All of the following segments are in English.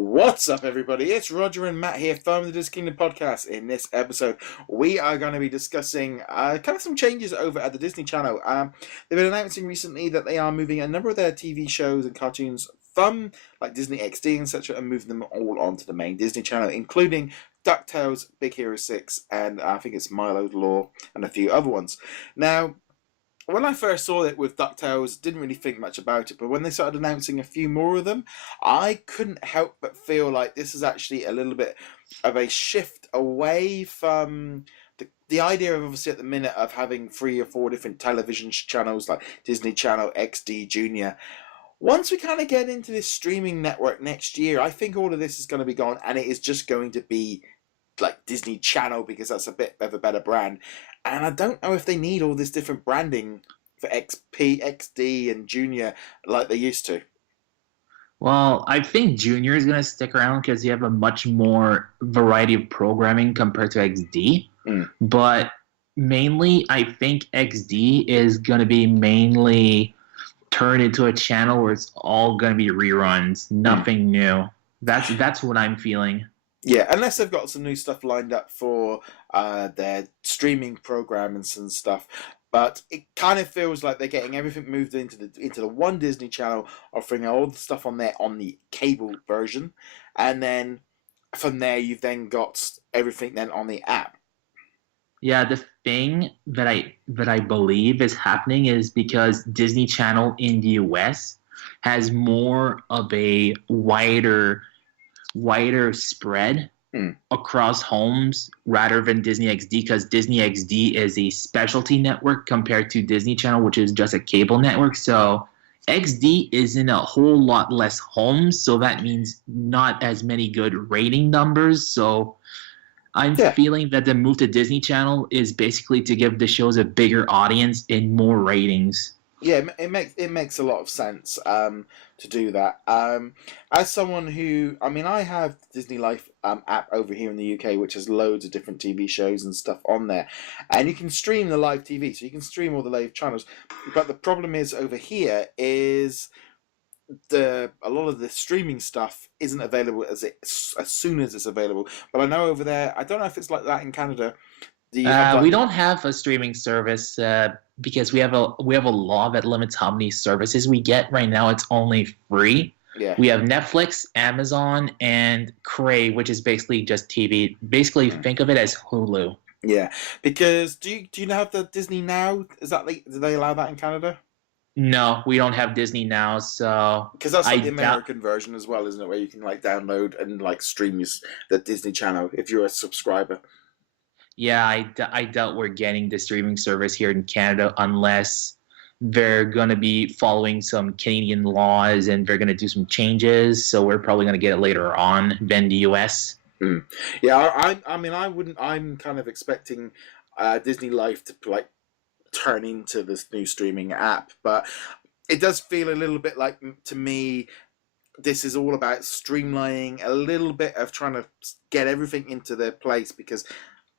What's up, everybody? It's Roger and Matt here from the DisKingdom Podcast. In this episode, we are going to be discussing kind of some changes over at the Disney Channel. They've been announcing recently that they are moving a number of their TV shows and cartoons from like Disney XD, etc., and moving them all onto the main Disney Channel, including Ducktales, Big Hero 6, and I think it's Milo's Law, and a few other ones. Now, when I first saw it with DuckTales, didn't really think much about it, but when they started announcing a few more of them, I couldn't help but feel like this is actually a little bit of a shift away from the idea of, obviously, at the minute of having 3 or 4 different television channels like Disney Channel, XD, Junior. Once we kind of get into this streaming network next year, I think all of this is going to be gone, and it is just going to be like Disney Channel, because that's a bit of a better brand. And I don't know if they need all this different branding for XP, XD, and Junior like they used to. Well, I think Junior is going to stick around because you have a much more variety of programming compared to XD. But mainly, I think XD is going to be mainly turned into a channel where it's all going to be reruns, nothing new. That's what I'm feeling. Yeah, unless they've got some new stuff lined up for their streaming programs and stuff. But it kind of feels like they're getting everything moved into the one Disney Channel, offering all the stuff on there on the cable version, and then from there you've then got everything then on the app. Yeah, the thing that I believe is happening is because Disney Channel in the US has more of a wider spread across homes rather than Disney XD, because Disney XD is a specialty network compared to Disney Channel, which is just a cable network. So XD is in a whole lot less homes, so that means not as many good rating numbers. So I'm feeling that the move to Disney Channel is basically to give the shows a bigger audience and more ratings. Yeah, it makes a lot of sense to do that. As someone who, I have the Disney Life app over here in the UK, which has loads of different TV shows and stuff on there, and you can stream the live TV, so you can stream all the live channels. But the problem is over here is a lot of the streaming stuff isn't available as soon as it's available. But I know over there, I don't know if it's like that in Canada. We don't have a streaming service because we have a law that limits how many services we get. Right now, it's only free. Yeah. We have Netflix, Amazon, and Crave, which is basically just TV. Basically, think of it as Hulu. Yeah, because do you have the Disney Now? Do they allow that in Canada? No, we don't have Disney Now, so because that's like the American version as well, isn't it? Where you can like download and like stream the Disney Channel if you're a subscriber. Yeah, I doubt we're getting the streaming service here in Canada unless they're going to be following some Canadian laws and they're going to do some changes. So we're probably going to get it later on than the US. Yeah, I'm kind of expecting Disney Life to like turn into this new streaming app, but it does feel a little bit like, to me, this is all about streamlining, a little bit of trying to get everything into their place, because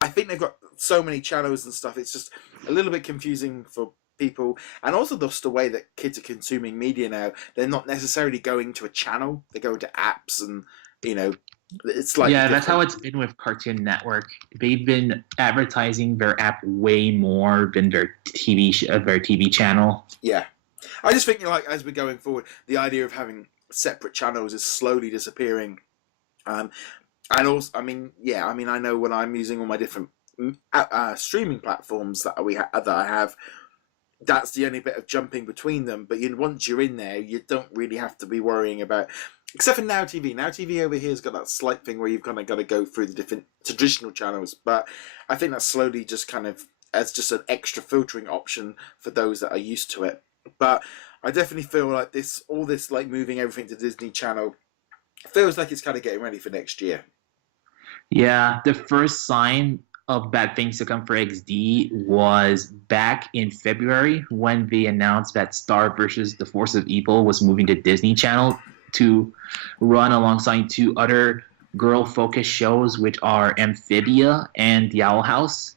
I think they've got so many channels and stuff. It's just a little bit confusing for people, and also just the way that kids are consuming media now. They're not necessarily going to a channel; they go to apps, and it's like that's how it's been with Cartoon Network. They've been advertising their app way more than their TV channel. Yeah, I just think as we're going forward, the idea of having separate channels is slowly disappearing. And also, I know when I'm using all my different streaming platforms that I have, that's the only bit of jumping between them. But once you're in there, you don't really have to be worrying about, except for Now TV. Now TV over here has got that slight thing where you've kind of got to go through the different traditional channels. But I think that's slowly just kind of as just an extra filtering option for those that are used to it. But I definitely feel like all this like moving everything to Disney Channel feels like it's kind of getting ready for next year. Yeah, the first sign of bad things to come for XD was back in February when they announced that Star vs. the Force of Evil was moving to Disney Channel to run alongside 2 other girl-focused shows, which are Amphibia and The Owl House.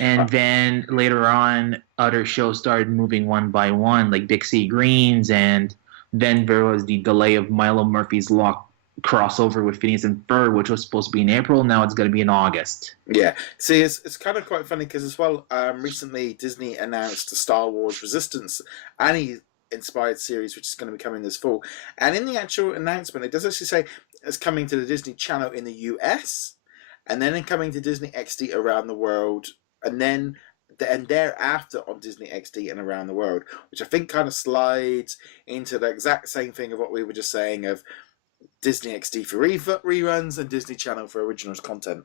And then later on, other shows started moving one by one, like Big Sea Greens and Then there was the delay of Milo Murphy's Law crossover with Phineas and Ferb, which was supposed to be in April. Now it's going to be in August. Yeah. See, it's kind of quite funny because as well, recently Disney announced the Star Wars Resistance inspired series, which is going to be coming this fall. And in the actual announcement, it does actually say it's coming to the Disney Channel in the US, and then coming to Disney XD around the world, and then and thereafter on Disney XD and around the world, which I think kind of slides into the exact same thing of what we were just saying of Disney XD for reruns and Disney Channel for originals content.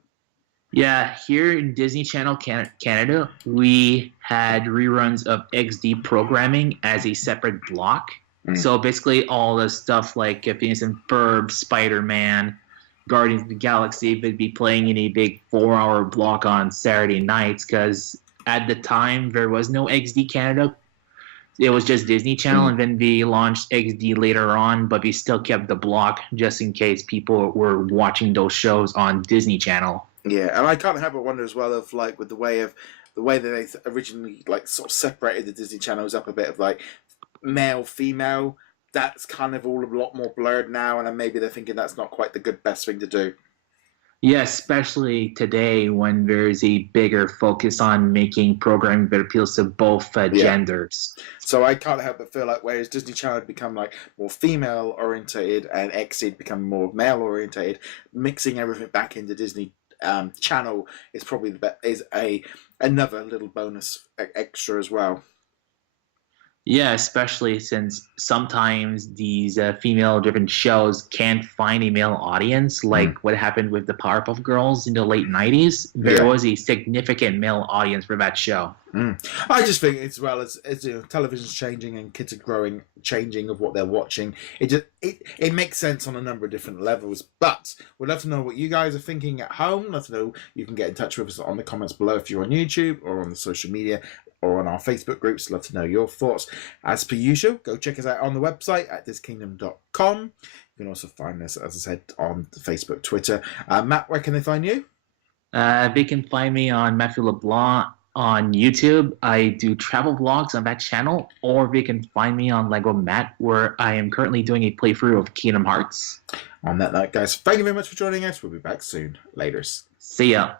Yeah, here in Disney Channel Canada, we had reruns of XD programming as a separate block. So basically all the stuff like Phineas and Ferb, Spider-Man, Guardians of the Galaxy would be playing in a big 4-hour block on Saturday nights because at the time there was no XD Canada. It was just Disney Channel, and then we launched XD later on, but we still kept the block just in case people were watching those shows on Disney Channel. Yeah, and I can't help but wonder as well of like with the way that they originally like sort of separated the Disney channels up a bit of like male, female. That's kind of all a lot more blurred now, and then maybe they're thinking that's not quite the best thing to do. Yeah, especially today when there's a bigger focus on making programming that appeals to both genders. So I can't help but feel like whereas Disney Channel had become like more female orientated and XD had become more male orientated, mixing everything back into Disney Channel is probably another little bonus extra as well. Yeah, especially since sometimes these female-driven shows can't find a male audience, like what happened with the Powerpuff Girls in the late 90s. There was a significant male audience for that show. I just think as well as television's changing and kids are changing of what they're watching. It makes sense on a number of different levels. But we'd love to know what you guys are thinking at home. Let us know. You can get in touch with us on the comments below if you're on YouTube or on the social media or on our Facebook groups. Love to know your thoughts. As per usual, go check us out on the website at DisKingdom.com. You can also find us, as I said, on Facebook, Twitter. Matt, where can they find you? They can find me on Matthew LeBlanc on YouTube. I do travel vlogs on that channel, or they can find me on Lego Matt, where I am currently doing a playthrough of Kingdom Hearts. On that note, guys, thank you very much for joining us. We'll be back soon. Laters. See ya.